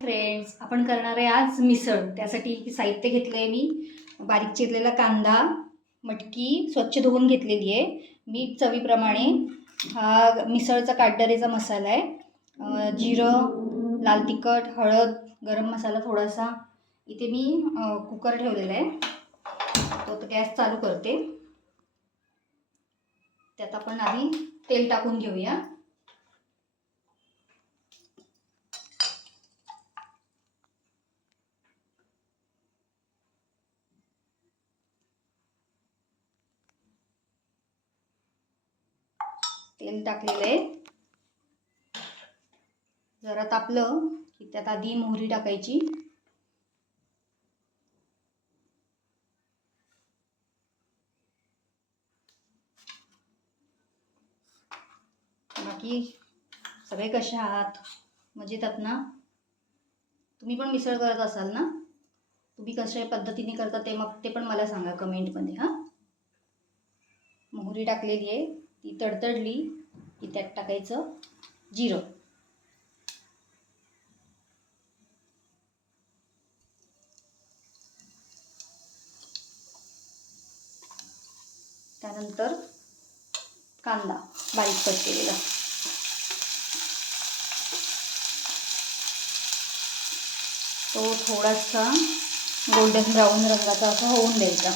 Friends आपण करणार आहे आज मिसळ. त्यासाठी साहित्य घेतलं आहे मी. बारीक चिरलेला कांदा मटकी स्वच्छ धुवून घेतलेली आहे. मीठ चवीप्रमाणे हा मिसळचा काटदरेचा मसाला आहे. जिरं लाल तिखट हळद गरम मसाला थोडासा. इथे मी कुकर ठेवलेला आहे. तो आता गॅस चालू करते. त्यात आपण आधी तेल टाकून घेऊया. तेल टाकलेलं आहे. जरा तापलं की त्यात आधी मोहरी टाकायची. बाकी सगळे कसे आहात? मजेत आहात ना? तुम्ही पण मिसळ करत असाल ना? तुम्ही कशा पद्धतीने करता ते मग ते पण मला सांगा कमेंटमध्ये हां. मोहरी टाकलेली आहे. ती तडतडली की त्यात टाकायचं जिरं. त्यानंतर कांदा बारीक कट केलेला. तो थोडासा गोल्डन ब्राऊन रंगाचा असा होऊन द्यायचा.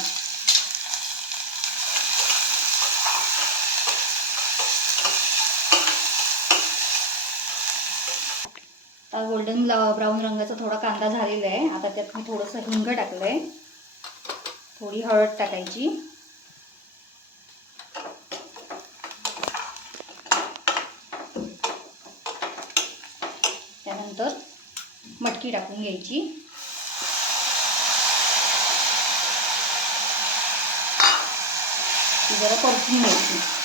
आता गोल्डन ब्राऊन रंगाचा थोडा कांदा झालेला आहे. आता त्यात मी थोडंसं हिंग टाकलं आहे थोडी हळद टाकायची. त्यानंतर मटकी टाकून घ्यायची. ती जरा परतून घ्यायची.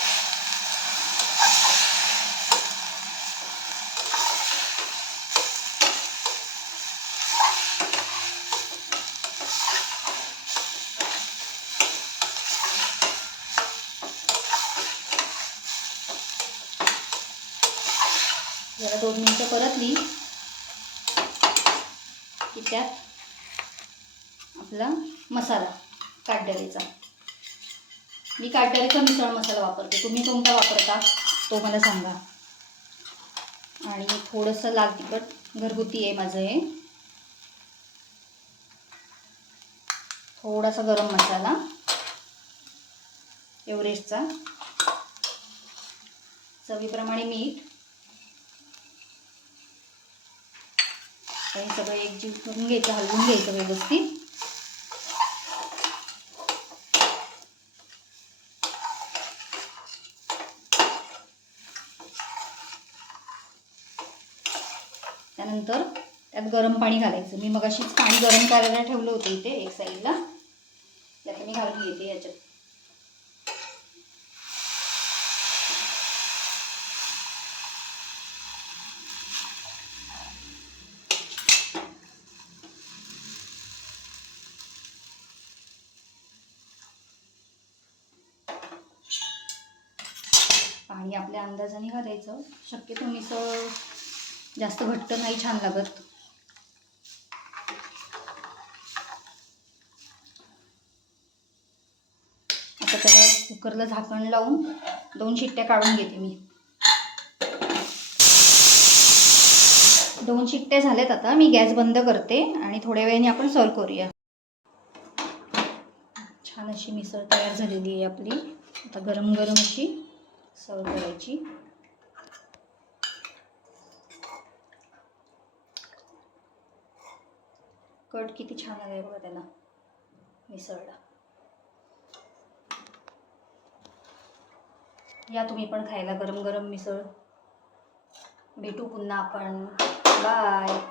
जरा दोन मिनटं परतली की त्यात आपला मसाला काटडरीचा मी काटडरीचा मिसळ मसाला वापरते. तुम्ही कोणता वापरता तो मला सांगा. आणि थोडंसं लाल तिखट घरगुती आहे माझं हे. थोडासा गरम मसाला. एव्हरेस्टचा. चवीप्रमाणे मीठ. आणि सगळं एकजीव करून घ्यायचं हलवून घ्यायचं व्यवस्थित. त्यानंतर त्यात गरम पाणी घालायचं. मी मग अशीच पाणी गरम करायला ठेवलं होतं इथे एक साईडला. त्यात मी घालून घेते याच्यात. पाणी आपल्या अंदाजाने घालायचं शक्यतो मिसळ जास्त घट्ट नाही छान लागत. आता त्याला कुकरला झाकण लावून दोन शिट्ट्या काढून घेते मी. दोन शिट्ट्या झाल्यात आता. मी गॅस बंद करते आणि थोड्या वेळाने आपण सर्व करूया. छान अशी मिसळ तयार झालेली आहे आपली. आता गरम गरम अशी सर्व करायची. कट किती छान आहे बघा त्याला. मिसळला. या तुम्ही पण खायला गरम गरम मिसळ. भेटू पुन्हा आपण. बाय.